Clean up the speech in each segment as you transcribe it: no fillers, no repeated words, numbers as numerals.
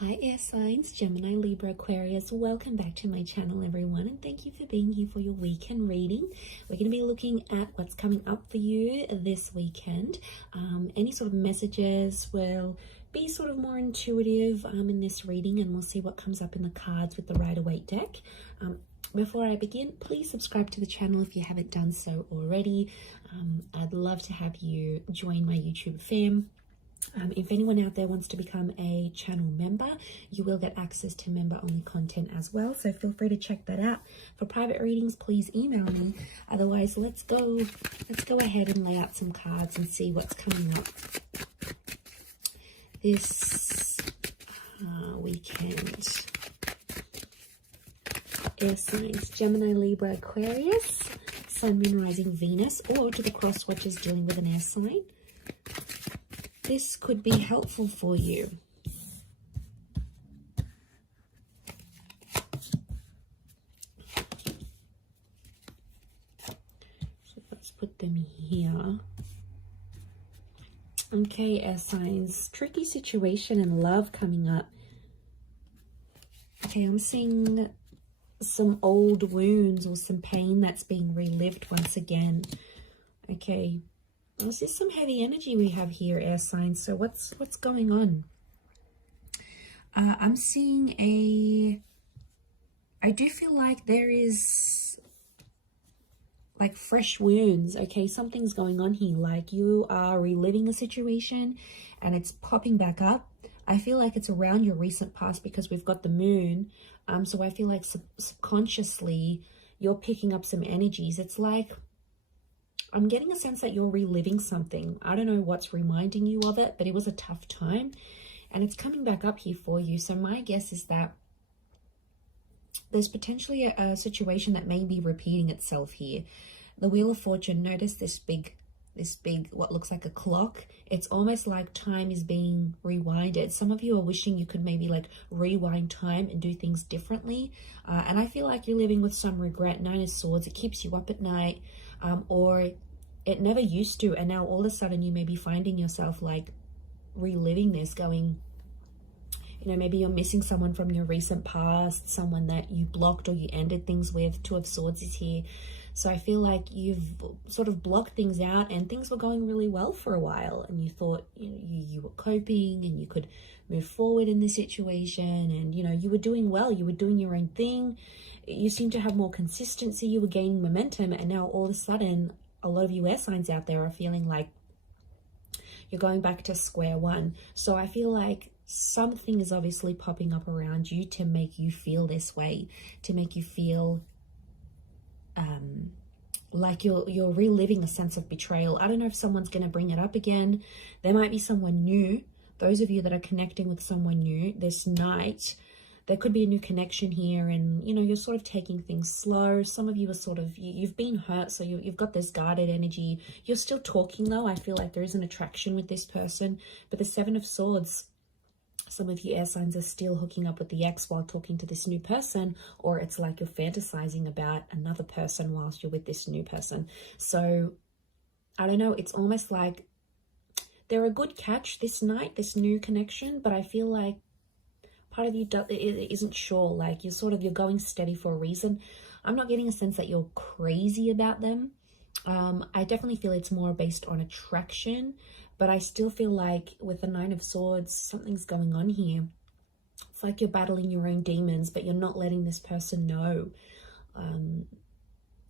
Hi air signs, Gemini, Libra, Aquarius. Welcome back to my channel, everyone, and thank you for being here for your weekend reading. We're going to be looking at what's coming up for you this weekend. Any sort of messages will be sort of more intuitive in this reading, and we'll see what comes up in the cards with the Rider-Waite deck. Before I begin, please subscribe to the channel if you haven't done so already. I'd love to have you join my YouTube fam. If anyone out there wants to become a channel member, you will get access to member-only content as well. So feel free to check that out. For private readings, please email me. Otherwise, let's go ahead and lay out some cards and see what's coming up this weekend. Air signs, Gemini, Libra, Aquarius, Sun, Moon, Rising, Venus, or to the cross watchers dealing with an air sign. This could be helpful for you. So let's put them here. Okay, air signs, tricky situation in love coming up. Okay, I'm seeing some old wounds or some pain that's being relived once again. Okay. This is some heavy energy we have here, air signs. So what's going on? I'm seeing I do feel like there is like fresh wounds. Okay, something's going on here. Like you are reliving a situation and it's popping back up. I feel like it's around your recent past because we've got the moon. So I feel like subconsciously you're picking up some energies. It's like I'm getting a sense that you're reliving something. I don't know what's reminding you of it, but it was a tough time and it's coming back up here for you. So my guess is that there's potentially a situation that may be repeating itself here. The Wheel of Fortune, notice this big, what looks like a clock. It's almost like time is being rewinded. Some of you are wishing you could maybe like rewind time and do things differently. And I feel like you're living with some regret. Nine of Swords, it keeps you up at night. Or it never used to, and now all of a sudden you may be finding yourself like reliving this, going, you know, maybe you're missing someone from your recent past, someone that you blocked or you ended things with. Two of Swords is here. So I feel like you've sort of blocked things out and things were going really well for a while and you thought, you know, you were coping and you could move forward in this situation and, you know, you were doing well, you were doing your own thing. You seem to have more consistency, you were gaining momentum, and now all of a sudden a lot of you air signs out there are feeling like you're going back to square one. So I feel like something is obviously popping up around you to make you feel this way, to make you feel like you're reliving a sense of betrayal. I don't know if someone's going to bring it up again. There might be someone new. Those of you that are connecting with someone new this night, there could be a new connection here, and you know, you're sort of taking things slow. Some of you are sort of, you've been hurt, so you've got this guarded energy. You're still talking though. I feel like there is an attraction with this person, but the Seven of Swords, some of you air signs are still hooking up with the ex while talking to this new person, or it's like you're fantasizing about another person whilst you're with this new person. So I don't know, it's almost like they're a good catch this night, this new connection, but I feel like part of you isn't sure, like you're going steady for a reason. I'm not getting a sense that you're crazy about them. I definitely feel it's more based on attraction, but I still feel like with the Nine of Swords, something's going on here. It's like you're battling your own demons, but you're not letting this person know.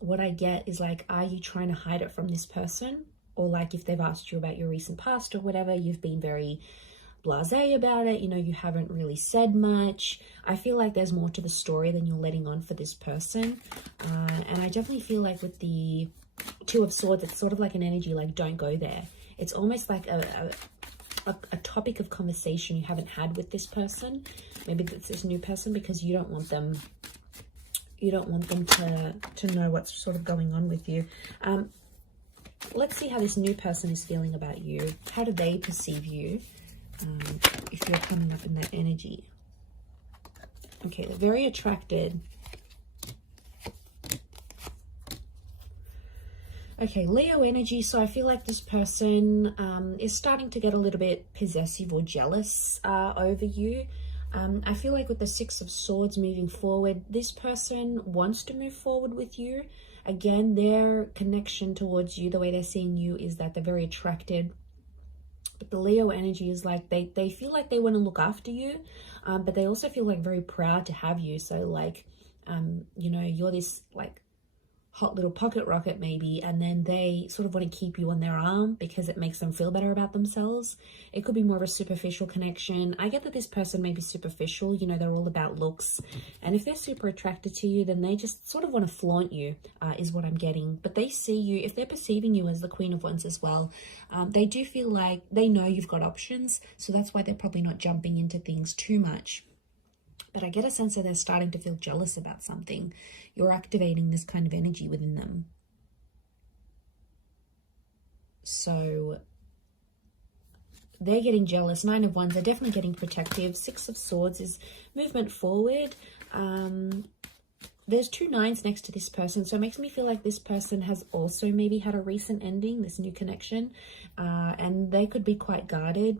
What I get is like, are you trying to hide it from this person? Or like if they've asked you about your recent past or whatever, you've been very blasé about it, you know, you haven't really said much. I feel like there's more to the story than you're letting on for this person. And I definitely feel like with the Two of Swords, it's sort of like an energy like, don't go there. It's almost like a topic of conversation you haven't had with this person. Maybe it's this new person, because you don't want them to know what's sort of going on with you. Let's see how this new person is feeling about you. How do they perceive you? If you're coming up in that energy. Okay, they're very attracted. Okay, Leo energy. So I feel like this person is starting to get a little bit possessive or jealous over you. I feel like with the Six of Swords moving forward, this person wants to move forward with you. Again, their connection towards you, the way they're seeing you, is that they're very attracted. But the Leo energy is like they feel like they want to look after you, but they also feel like very proud to have you. So like, you know, you're this like hot little pocket rocket maybe, and then they sort of want to keep you on their arm because it makes them feel better about themselves. It could be more of a superficial connection. I get that this person may be superficial, you know, they're all about looks, and if they're super attracted to you, then they just sort of want to flaunt you, is what I'm getting. But they see you, if they're perceiving you as the Queen of Wands as well, they do feel like they know you've got options, so that's why they're probably not jumping into things too much. But I get a sense that they're starting to feel jealous about something. You're activating this kind of energy within them. So they're getting jealous. Nine of Wands, they're definitely getting protective. Six of Swords is movement forward. There's two nines next to this person, so it makes me feel like this person has also maybe had a recent ending, this new connection, and they could be quite guarded.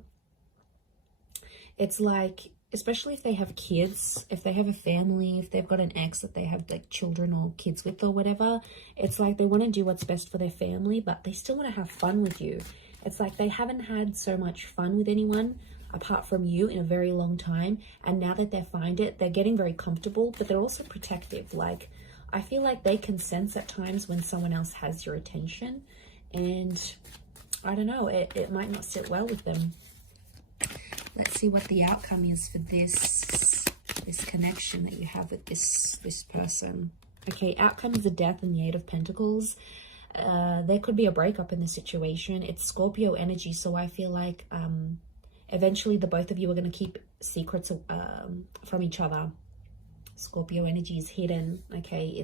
It's like, especially if they have kids, if they have a family, if they've got an ex that they have like children or kids with or whatever, it's like they want to do what's best for their family, but they still want to have fun with you. It's like they haven't had so much fun with anyone apart from you in a very long time, and now that they find it, they're getting very comfortable, but they're also protective. Like, I feel like they can sense at times when someone else has your attention, and I don't know, it might not sit well with them. Let's see what the outcome is for this connection that you have with this person. Okay, outcome is the Death and the Eight of Pentacles. There could be a breakup in the situation. It's Scorpio energy, so I feel like eventually the both of you are going to keep secrets from each other. Scorpio energy is hidden. Okay,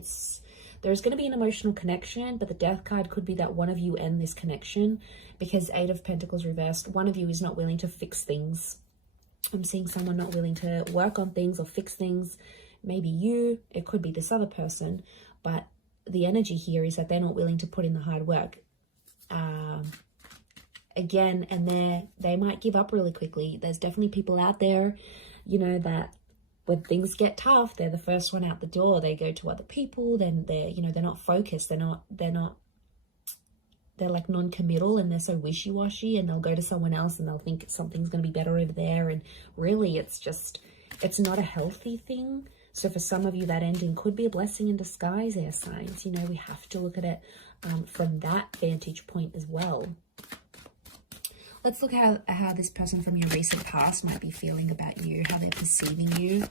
there's going to be an emotional connection, but the Death card could be that one of you end this connection, because Eight of Pentacles reversed, one of you is not willing to fix things. I'm seeing someone not willing to work on things or fix things. Maybe you, it could be this other person, but the energy here is that they're not willing to put in the hard work. Again, and they might give up really quickly. There's definitely people out there, you know, that when things get tough, they're the first one out the door. They go to other people, then they're not focused. They're like non-committal, and they're so wishy-washy, and they'll go to someone else and they'll think something's going to be better over there. And really it's not a healthy thing. So for some of you, that ending could be a blessing in disguise, air signs. You know, we have to look at it from that vantage point as well. Let's look at how this person from your recent past might be feeling about you, how they're perceiving you.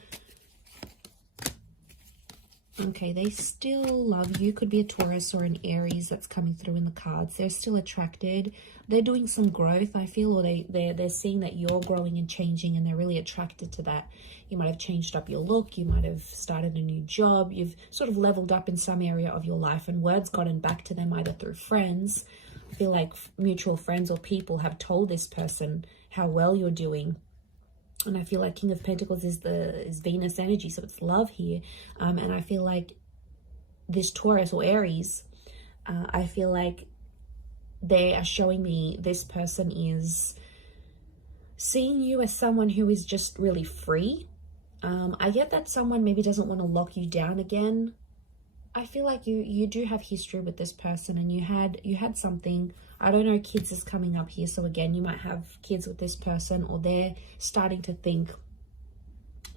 Okay, they still love you. Could be a Taurus or an Aries that's coming through in the cards. They're still attracted. They're doing some growth, I feel, or they're seeing that you're growing and changing, and they're really attracted to that. You might have changed up your look. You might have started a new job. You've sort of leveled up in some area of your life, and word's gotten back to them either through friends. I feel like mutual friends or people have told this person how well you're doing. And I feel like King of Pentacles is Venus energy, so it's love here. And I feel like this Taurus or Aries, I feel like they are showing me this person is seeing you as someone who is just really free. I get that someone maybe doesn't want to lock you down again. I feel like you do have history with this person, and you had something. I don't know, kids is coming up here, so again, you might have kids with this person, or they're starting to think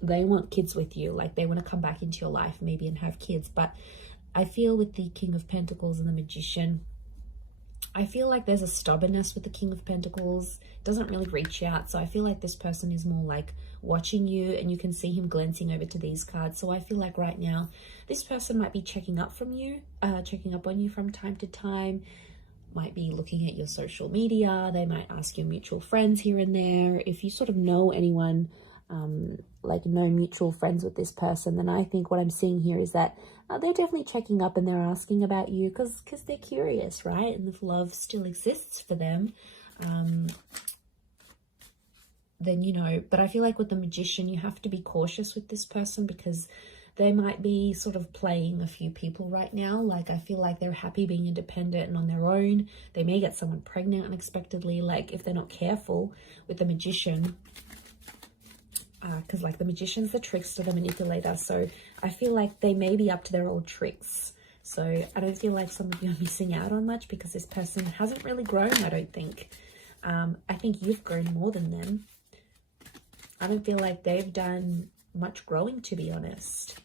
they want kids with you, like they want to come back into your life maybe and have kids. But I feel with the King of Pentacles and the Magician, I feel like there's a stubbornness with the King of Pentacles. It doesn't really reach out, so I feel like this person is more like watching you, and you can see him glancing over to these cards. So I feel like right now this person might be checking up on you from time to time, might be looking at your social media. They might ask your mutual friends here and there. If you sort of know anyone, like no mutual friends with this person, then I think what I'm seeing here is that they're definitely checking up, and they're asking about you because they're curious, right? And if love still exists for them, then, you know, but I feel like with the Magician, you have to be cautious with this person because they might be sort of playing a few people right now. Like, I feel like they're happy being independent and on their own. They may get someone pregnant unexpectedly, like if they're not careful with the Magician. because like the Magician's the trickster, the manipulator. So I feel like they may be up to their old tricks. So I don't feel like some of you are missing out on much because this person hasn't really grown, I don't think. I think you've grown more than them. I don't feel like they've done much growing, to be honest.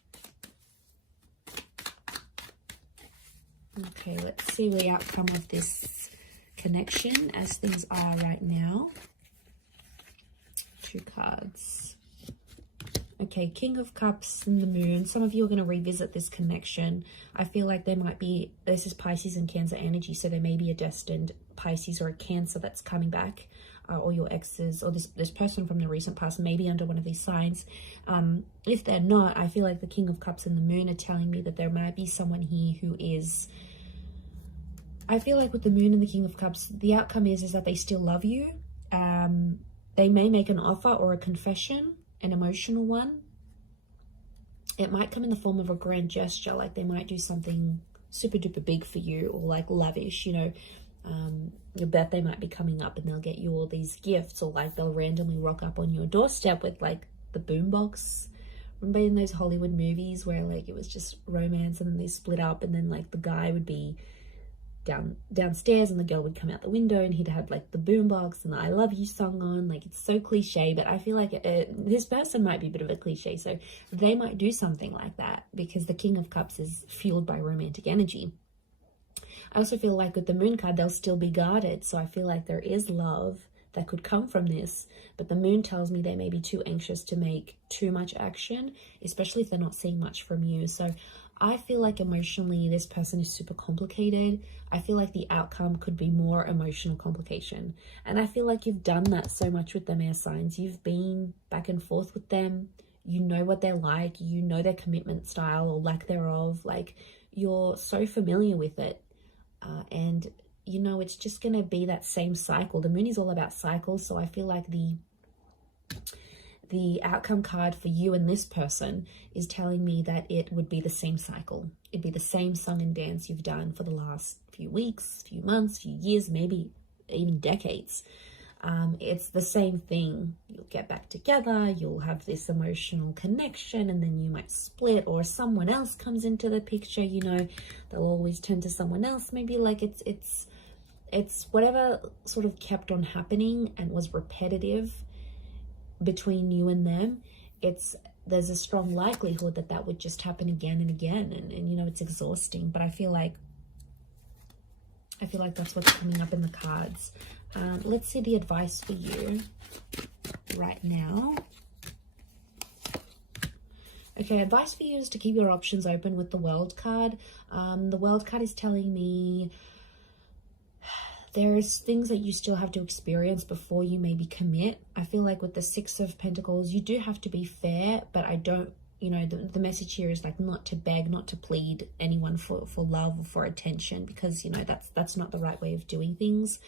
Okay, let's see the outcome of this connection as things are right now. 2 cards. Okay, King of Cups and the Moon. Some of you are going to revisit this connection. I feel like there might be, this is Pisces and Cancer energy, so there may be a destined Pisces or a Cancer that's coming back, or your exes, or this person from the recent past may be under one of these signs. If they're not, I feel like the King of Cups and the Moon are telling me that there might be someone here who is, I feel like with the Moon and the King of Cups, the outcome is that they still love you. They may make an offer or a confession, an emotional one. It might come in the form of a grand gesture, like they might do something super duper big for you, or like lavish, you know. Your birthday might be coming up and they'll get you all these gifts, or like they'll randomly rock up on your doorstep with like the boombox. Remember in those Hollywood movies where like it was just romance and then they split up, and then like the guy would be downstairs and the girl would come out the window and he'd have like the boombox and the I love you song on. Like, it's so cliche, but I feel like this person might be a bit of a cliche, so they might do something like that because the King of Cups is fueled by romantic energy. I also feel like with the Moon card, they'll still be guarded, so I feel like there is love that could come from this, but the Moon tells me they may be too anxious to make too much action, especially if they're not seeing much from you. So I feel like emotionally this person is super complicated. I feel like the outcome could be more emotional complication. And I feel like you've done that so much with them, air signs. You've been back and forth with them. You know what they're like. You know their commitment style or lack thereof. Like, you're so familiar with it. And, you know, it's just going to be that same cycle. The Moon is all about cycles. So I feel like the outcome card for you and this person is telling me that it would be the same cycle. It'd be the same song and dance you've done for the last few weeks, few months, few years, maybe even decades. It's the same thing. You'll get back together, you'll have this emotional connection, and then you might split, or someone else comes into the picture. You know, they'll always turn to someone else. Maybe like it's whatever sort of kept on happening and was repetitive between you and them. There's a strong likelihood that that would just happen again and again, and you know, it's exhausting. But I feel like that's what's coming up in the cards. Let's see the advice for you right now. Okay, advice for you is to keep your options open with the World card. The World card is telling me there's things that you still have to experience before you maybe commit. I feel like with the Six of Pentacles, you do have to be fair, but I don't, you know, the message here is like not to beg, not to plead anyone for love or for attention, because, you know, that's not the right way of doing things.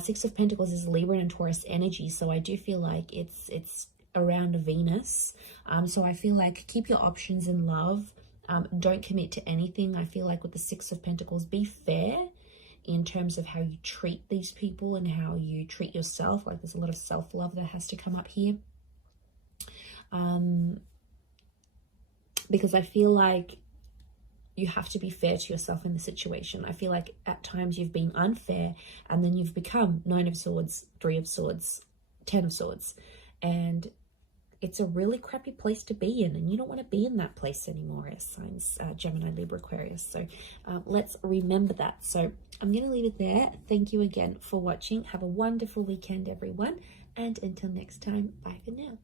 Six of Pentacles is Libra and Taurus energy, so I do feel like it's around Venus. So I feel like keep your options in love. Don't commit to anything. I feel like with the Six of Pentacles, be fair in terms of how you treat these people and how you treat yourself. Like, there's a lot of self-love that has to come up here. Because I feel like you have to be fair to yourself in the situation. I feel like at times you've been unfair, and then you've become Nine of Swords, Three of Swords, Ten of Swords. And it's a really crappy place to be in, and you don't want to be in that place anymore, as signs Gemini, Libra, Aquarius. So let's remember that. So I'm going to leave it there. Thank you again for watching. Have a wonderful weekend, everyone. And until next time, bye for now.